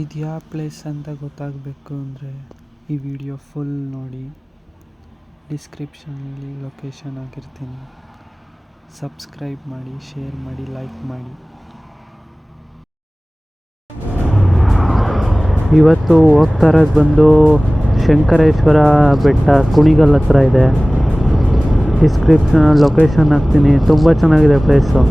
ಇದ್ಯಾ ಪ್ಲೇಸ್ ಅಂತ ಗೊತ್ತಾಗಬೇಕು ಅಂದರೆ ಈ ವಿಡಿಯೋ ಫುಲ್ ನೋಡಿ. ಡಿಸ್ಕ್ರಿಪ್ಷನಲ್ಲಿ ಲೊಕೇಶನ್ ಹಾಕಿರ್ತೀನಿ. ಸಬ್ಸ್ಕ್ರೈಬ್ ಮಾಡಿ, ಶೇರ್ ಮಾಡಿ, ಲೈಕ್ ಮಾಡಿ. ಇವತ್ತು ಹೋಗ್ತಾ ಇರೋದು ಬಂದು ಶಂಕರೇಶ್ವರ ಬೆಟ್ಟ, ಕುಣಿಗಲ್ ಹತ್ರ ಇದೆ. ಡಿಸ್ಕ್ರಿಪ್ಷನಲ್ಲಿ ಲೊಕೇಶನ್ ಹಾಕ್ತೀನಿ. ತುಂಬ ಚೆನ್ನಾಗಿದೆ ಪ್ಲೇಸು.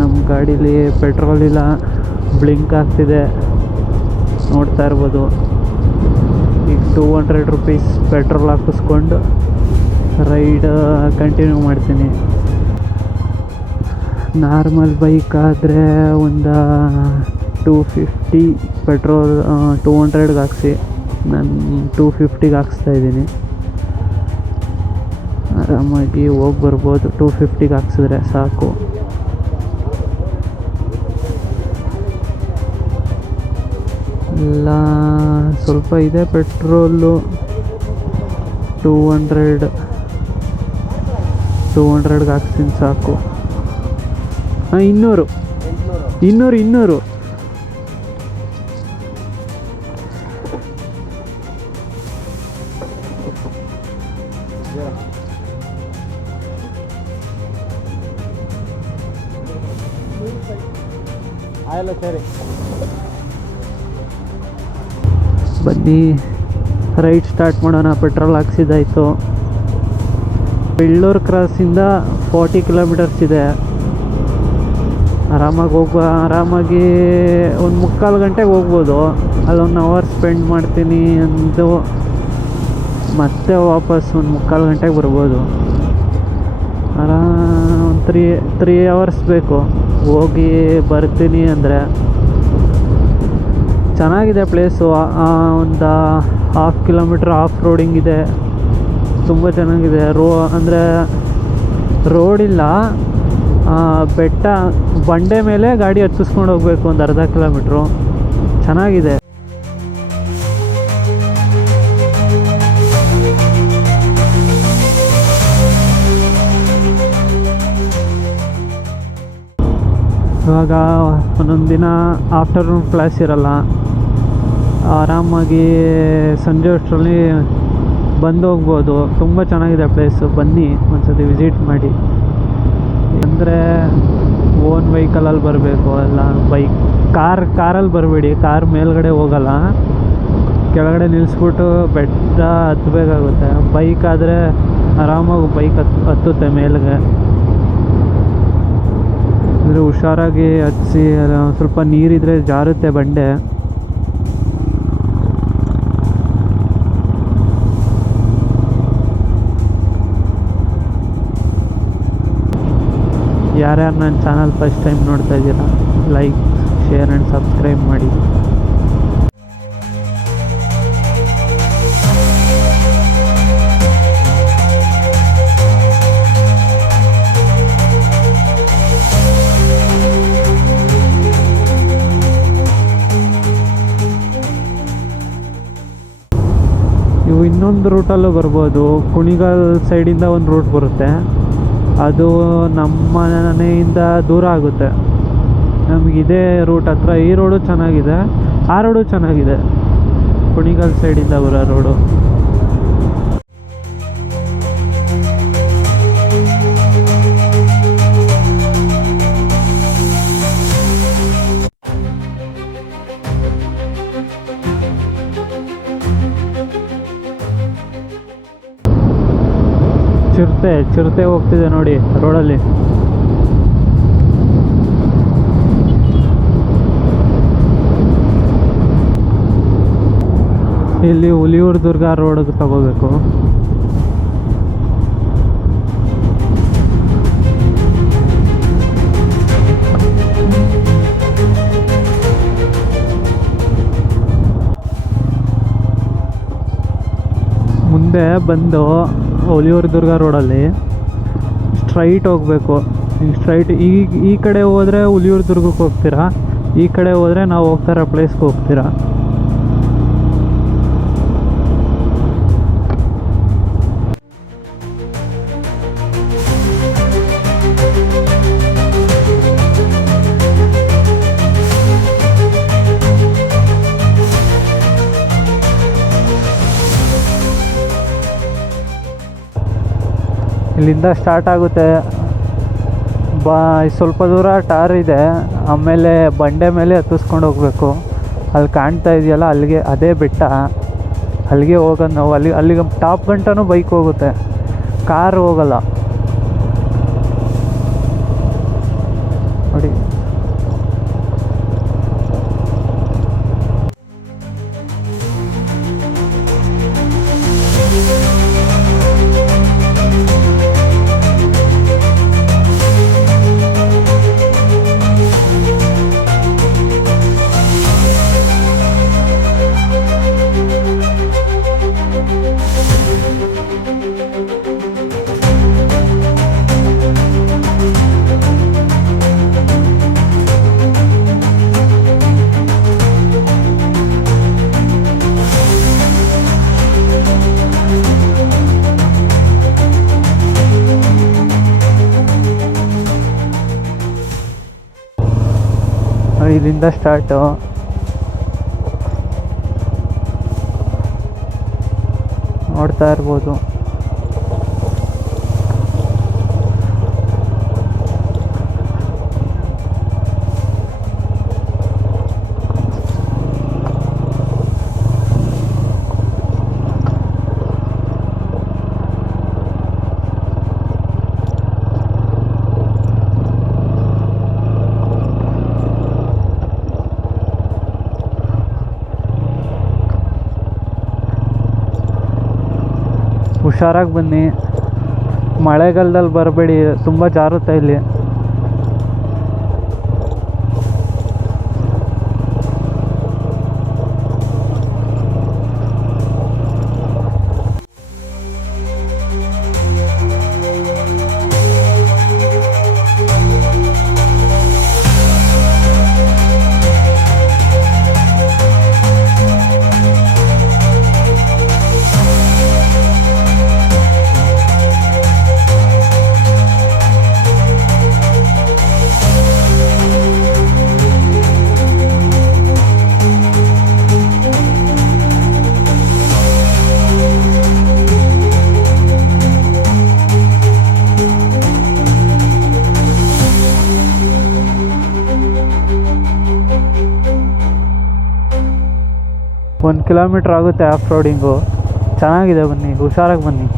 ನಮ್ಮ ಗಾಡೀಲಿ ಪೆಟ್ರೋಲ್ ಇಲ್ಲ, ಬ್ಲಿಂಕ್ ಆಗ್ತಿದೆ, ನೋಡ್ತಾ ಇರ್ಬೋದು. ಈಗ 200 ರೂಪೀಸ್ ಪೆಟ್ರೋಲ್ ಹಾಕಿಸ್ಕೊಂಡು ರೈಡ್ ಕಂಟಿನ್ಯೂ ಮಾಡ್ತೀನಿ. ನಾರ್ಮಲ್ ಬೈಕ್ ಆದರೆ ಒಂದು 250 ಪೆಟ್ರೋಲ್ 200ಗೆ ಹಾಕ್ಸಿ, ನಾನು 250ಗೆ ಹಾಕ್ಸ್ತಾಯಿದ್ದೀನಿ. ಆರಾಮಾಗಿ ಹೋಗಿ ಬರ್ಬೋದು. 250ಗೆ ಹಾಕ್ಸಿದ್ರೆ ಸಾಕು. ಎಲ್ಲ ಸ್ವಲ್ಪ ಇದೆ ಪೆಟ್ರೋಲು. 200ಗೆ ಹಾಕ್ಸ್ತೀನಿ ಸಾಕು. 200 ಸರಿ. ಬನ್ನಿ ರೈಡ್ ಸ್ಟಾರ್ಟ್ ಮಾಡೋಣ. ಪೆಟ್ರೋಲ್ ಹಾಕ್ಸಿದ್ದಾಯಿತು. ಬೆಳ್ಳೂರು ಕ್ರಾಸಿಂದ 40 ಕಿಲೋಮೀಟರ್ಸ್ ಇದೆ. ಆರಾಮಾಗಿ ಒಂದು 3/4 ಗಂಟೆಗೆ ಹೋಗ್ಬೋದು. ಅಲ್ಲಿ 1 ಅವರ್ ಸ್ಪೆಂಡ್ ಮಾಡ್ತೀನಿ ಅಂದು ಮತ್ತೆ ವಾಪಸ್ ಒಂದು 3/4 ಗಂಟೆಗೆ ಬರ್ಬೋದು. ಒಂದು 3 ಅವರ್ಸ್ ಬೇಕು ಹೋಗಿ ಬರ್ತೀನಿ ಅಂದರೆ. ಚೆನ್ನಾಗಿದೆ ಪ್ಲೇಸು. ಒಂದು 1/2 ಕಿಲೋಮೀಟ್ರ್ ಆಫ್ ರೋಡಿಂಗ್ ಇದೆ. ತುಂಬ ಚೆನ್ನಾಗಿದೆ. ಅಂದರೆ ರೋಡಿಲ್ಲ, ಬೆಟ್ಟ ಬಂಡೆ ಮೇಲೆ ಗಾಡಿ ಹತ್ತಿಸ್ಕೊಂಡು ಹೋಗಬೇಕು ಒಂದು ಅರ್ಧ ಕಿಲೋಮೀಟ್ರು. ಚೆನ್ನಾಗಿದೆ. ಇವಾಗ ಒಂದೊಂದು ದಿನ ಆಫ್ಟರ್ನೂನ್ ಕ್ಲಾಸ್ ಇರಲ್ಲ. ಆರಾಮಾಗಿ ಸಂಜೆ ಅಷ್ಟರಲ್ಲಿ ಬಂದು ಹೋಗ್ಬೋದು. ತುಂಬ ಚೆನ್ನಾಗಿದೆ ಪ್ಲೇಸು. ಬನ್ನಿ ಒಂದ್ಸತಿ ವಿಸಿಟ್ ಮಾಡಿ. ಅಂದರೆ ಓನ್ ವೆಹಿಕಲಲ್ಲಿ ಬರಬೇಕು, ಅಲ್ಲ ಕಾರಲ್ಲಿ ಬರಬೇಡಿ. ಕಾರ್ ಮೇಲ್ಗಡೆ ಹೋಗಲ್ಲ, ಕೆಳಗಡೆ ನಿಲ್ಲಿಸ್ಬಿಟ್ಟು ಬೆಟ್ಟ ಹತ್ತಬೇಕಾಗುತ್ತೆ. ಬೈಕ್ ಆದರೆ ಆರಾಮಾಗಿ ಬೈಕ್ ಹತ್ತುತ್ತೆ ಮೇಲ್ಗೆ. ಅಂದರೆ ಹುಷಾರಾಗಿ ಹತ್ತಿಸಿ. ಸ್ವಲ್ಪ ನೀರಿದ್ರೆ ಜಾರುತ್ತೆ ಬಂಡೆ. ಯಾರ್ಯಾರು ನನ್ನ ಚಾನಲ್ ಫಸ್ಟ್ ಟೈಮ್ ನೋಡ್ತಾ ಇದ್ದೀರಾ, ಲೈಕ್, ಶೇರ್ ಆ್ಯಂಡ್ ಸಬ್ಸ್ಕ್ರೈಬ್ ಮಾಡಿ. ಇವು ಇನ್ನೊಂದು ರೂಟಲ್ಲೂ ಬರ್ಬೋದು. ಕುಣಿಗಲ್ ಸೈಡಿಂದ ಒಂದು ರೂಟ್ ಬರುತ್ತೆ. ಅದು ನಮ್ಮ ಮನೆಯಿಂದ ದೂರ ಆಗುತ್ತೆ. ನಮಗಿದೇ ರೂಟ್ ಹತ್ರ. ಈ ರೋಡು ಚೆನ್ನಾಗಿದೆ, ಆ ರೋಡು ಚೆನ್ನಾಗಿದೆ. ಕುಣಿಗಲ್ ಸೈಡಿಂದ ಬರೋ ರೋಡು. ಚಿರತೆ ಹೋಗ್ತಿದೆ ನೋಡಿ ರೋಡಲ್ಲಿ. ಇಲ್ಲಿ ಹುಲಿಯೂರು ದುರ್ಗ ರೋಡ್ಗೆ ತಗೋಬೇಕು. ಮುಂದೆ ಬಂದು ಹುಲಿಯೂರು ದುರ್ಗ ರೋಡಲ್ಲಿ ಸ್ಟ್ರೈಟ್ ಹೋಗಬೇಕು. ಸ್ಟ್ರೈಟ್ ಈ ಕಡೆ ಹೋದರೆ ಹುಲಿಯೂರು ದುರ್ಗಕ್ಕೆ ಹೋಗ್ತೀರಾ, ಈ ಕಡೆ ಹೋದರೆ ನಾವು ಹೋಗ್ತಾ ಇರೋ ಪ್ಲೇಸ್ಗೆ ಹೋಗ್ತೀರಾ. ಇಲ್ಲಿಂದ ಸ್ಟಾರ್ಟ್ ಆಗುತ್ತೆ. ಸ್ವಲ್ಪ ದೂರ ಟಾರ್ ಇದೆ, ಆಮೇಲೆ ಬಂಡೆ ಮೇಲೆ ಹತ್ತಿಸ್ಕೊಂಡು ಹೋಗಬೇಕು. ಅಲ್ಲಿ ಕಾಣ್ತಾ ಇದೆಯಲ್ಲ, ಅಲ್ಲಿಗೆ ಅದೇ ಬೆಟ್ಟ. ಅಲ್ಲಿಗೆ ಹೋಗೋದು ನಾವು. ಅಲ್ಲಿಗೆ ಟಾಪ್ ಗಂಟನೂ ಬೈಕ್ ಹೋಗುತ್ತೆ, ಕಾರ್ ಹೋಗಲ್ಲ ನೋಡಿ. ಇಲ್ಲಿಂದ ಸ್ಟಾರ್ಟು. ನೋಡ್ತಾ ಇರ್ಬೋದು. ಹುಷಾರಾಗಿ ಬನ್ನಿ, ಮಳೆಗಾಲದಲ್ಲಿ ಬರಬೇಡಿ, ತುಂಬ ಜಾರುತ್ತೆ ಇಲ್ಲಿ. ಒಂದು ಕಿಲೋಮೀಟ್ರ್ ಆಗುತ್ತೆ ಆಫ್ ರೋಡಿಂಗು. ಚೆನ್ನಾಗಿದೆ, ಬನ್ನಿ, ಹುಷಾರಾಗಿ ಬನ್ನಿ.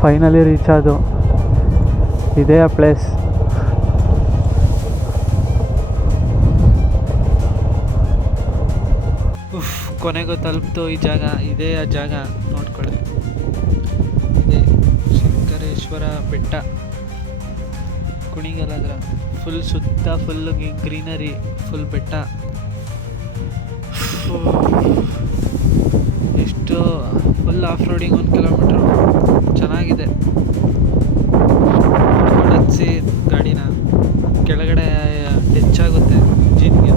ಫೈನಲಿ ರೀಚ್ ಆದು. ಇದೇ ಆ ಪ್ಲೇಸ್. ಕೊನೆಗೂ ತಲುಪ್ತು ಈ ಜಾಗ. ಇದೇ ಆ ಜಾಗ, ನೋಡ್ಕೊಳ್ಳಿ. ಇದೇ ಶಂಕರೇಶ್ವರ ಬೆಟ್ಟ, ಕುಣಿಗಲ್ ಹತ್ರ. ಫುಲ್ ಸುತ್ತ ಫುಲ್ ಗ್ರೀನರಿ, ಫುಲ್ ಬೆಟ್ಟ. ಎಷ್ಟು ಫುಲ್ ಆಫ್ ರೋಡಿಂಗ್, 1 ಕಿಲೋಮೀಟ್ರು. ಚೆನ್ನಾಗಿದೆ. ಹತ್ಸಿ ಗಾಡಿನ ಕೆಳಗಡೆ ಟಚ್ ಆಗುತ್ತೆ ಇಂಜಿನ್ಗೆ.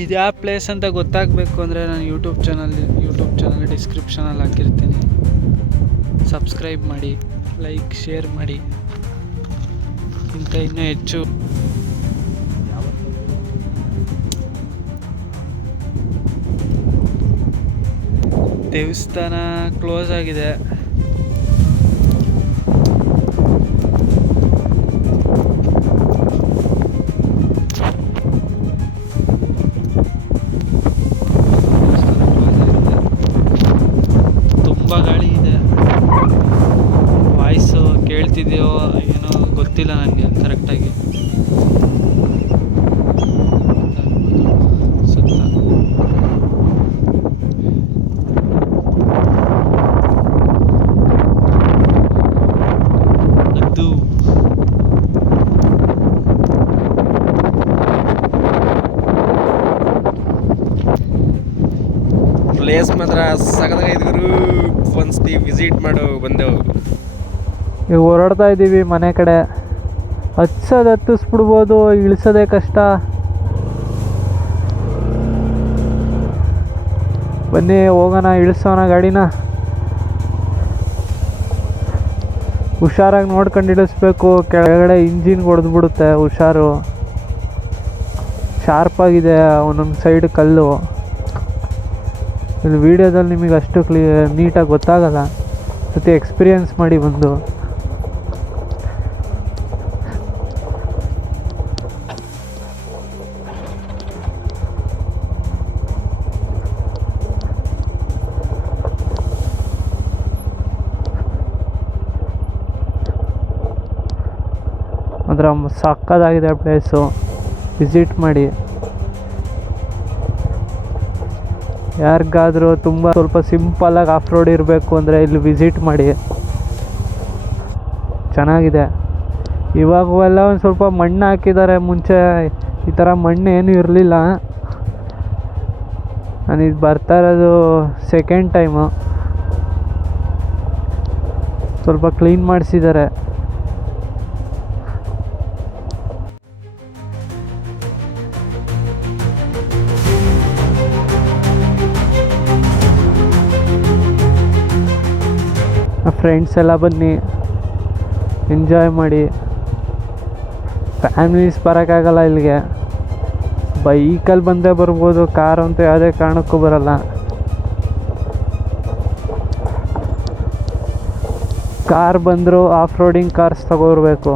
ಇದು ಯಾವ ಪ್ಲೇಸ್ ಅಂತ ಗೊತ್ತಾಗಬೇಕು ಅಂದರೆ ನಾನು ಯೂಟ್ಯೂಬ್ ಚಾನಲ್ ಡಿಸ್ಕ್ರಿಪ್ಷನಲ್ಲಿ ಹಾಕಿರ್ತೀನಿ. ಸಬ್ಸ್ಕ್ರೈಬ್ ಮಾಡಿ, ಲೈಕ್, ಶೇರ್ ಮಾಡಿ. ಇಂಥ ಇನ್ನೂ ಹೆಚ್ಚು ದೇವಸ್ಥಾನ ಕ್ಲೋಸ್ ಆಗಿದೆ. ಪ್ಲೇಸ್ ಮಾತ್ರ ಸಗದಾಗಿದ್ರು. ಒಂದ್ಸತಿ ವಿಸಿಟ್ ಮಾಡು ಬಂದೆವು. ಈಗ ಹೊರಡ್ತಾ ಇದ್ದೀವಿ ಮನೆ ಕಡೆ. ಹತ್ತಿಸ್ಬಿಡ್ಬೋದು, ಇಳಿಸೋದೇ ಕಷ್ಟ. ಬನ್ನಿ ಹೋಗೋಣ, ಇಳಿಸೋಣ ಗಾಡಿನ. ಹುಷಾರಾಗಿ ನೋಡ್ಕೊಂಡು ಇಳಿಸ್ಬೇಕು, ಕೆಳಗಡೆ ಇಂಜಿನ್ ಹೊಡೆದ್ಬಿಡುತ್ತೆ. ಹುಷಾರು, ಶಾರ್ಪಾಗಿದೆ ಒಂದೊಂದು ಸೈಡ್ ಕಲ್ಲು. ಇಲ್ಲಿ ವೀಡಿಯೋದಲ್ಲಿ ನಿಮಗೆ ಅಷ್ಟು ನೀಟಾಗಿ ಗೊತ್ತಾಗಲ್ಲ. ಮತ್ತು ಎಕ್ಸ್ಪೀರಿಯನ್ಸ್ ಮಾಡಿ ಬಂದು. ಅದರ ಸಕ್ಕತ್ತಾಗಿದೆ ಪ್ಲೇಸು, ವಿಸಿಟ್ ಮಾಡಿ. ಯಾರಿಗಾದರೂ ಸ್ವಲ್ಪ ಸಿಂಪಲ್ಲಾಗಿ ಆಫ್ ರೋಡ್ ಇರಬೇಕು ಅಂದರೆ ಇಲ್ಲಿ ವಿಸಿಟ್ ಮಾಡಿ, ಚೆನ್ನಾಗಿದೆ. ಇವಾಗೆಲ್ಲ ಒಂದು ಸ್ವಲ್ಪ ಮಣ್ಣು ಹಾಕಿದ್ದಾರೆ. ಮುಂಚೆ ಈ ಥರ ಮಣ್ಣು ಏನೂ ಇರಲಿಲ್ಲ. ನಾನು ಇದು ಬರ್ತಾ ಇರೋದು ಸೆಕೆಂಡ್ ಟೈಮು. ಸ್ವಲ್ಪ ಕ್ಲೀನ್ ಮಾಡಿಸಿದ್ದಾರೆ. ಫ್ರೆಂಡ್ಸ್ ಎಲ್ಲ ಬನ್ನಿ, ಎಂಜಾಯ್ ಮಾಡಿ. ಫ್ಯಾಮಿಲೀಸ್ ಬರೋಕ್ಕಾಗಲ್ಲ ಇಲ್ಲಿಗೆ. ಬೈಕಲ್ಲಿ ಬಂದೇ ಬರ್ಬೋದು, ಕಾರು ಅಂತೂ ಯಾವುದೇ ಕಾರಣಕ್ಕೂ ಬರಲ್ಲ. ಕಾರ್ ಬಂದರೂ ಆಫ್ ರೋಡಿಂಗ್ ಕಾರ್ಸ್ ತಗೋರ್ಬೇಕು.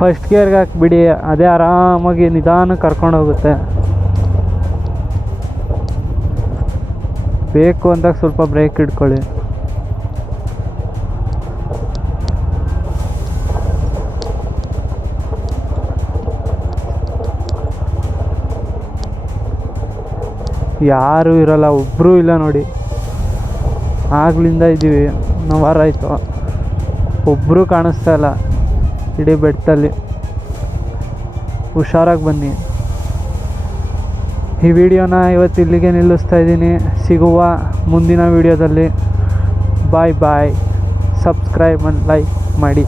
ಫಸ್ಟ್ ಗೇರ್ಗೆ ಹಾಕಿಬಿಡಿ, ಅದೇ ಆರಾಮಾಗಿ ನಿಧಾನ ಕರ್ಕೊಂಡೋಗುತ್ತೆ. ಬೇಕು ಅಂದಾಗ ಸ್ವಲ್ಪ ಬ್ರೇಕ್ ಇಟ್ಕೊಳ್ಳಿ. ಯಾರೂ ಇರಲ್ಲ, ಒಬ್ಬರೂ ಇಲ್ಲ ನೋಡಿ. ಆಗ್ಲಿಂದ ಇದ್ದೀವಿ, ನಾವು ವಾರ ಆಯಿತು, ಒಬ್ಬರೂ ಕಾಣಿಸ್ತಾ ಇಲ್ಲ ಇಡೀ ಬೆಟ್ಟದಲ್ಲಿ. ಹುಷಾರಾಗಿ ಬನ್ನಿ. ಈ ವಿಡಿಯೋನ ಇವತ್ತು ಇಲ್ಲಿಗೆ ನಿಲ್ಲಿಸ್ತಾ ಇದ್ದೀನಿ. ಸಿಗುವ ಮುಂದಿನ ವಿಡಿಯೋದಲ್ಲಿ. ಬಾಯ್ ಬಾಯ್. ಸಬ್ಸ್ಕ್ರೈಬ್ ಆ್ಯಂಡ್ ಲೈಕ್ ಮಾಡಿ.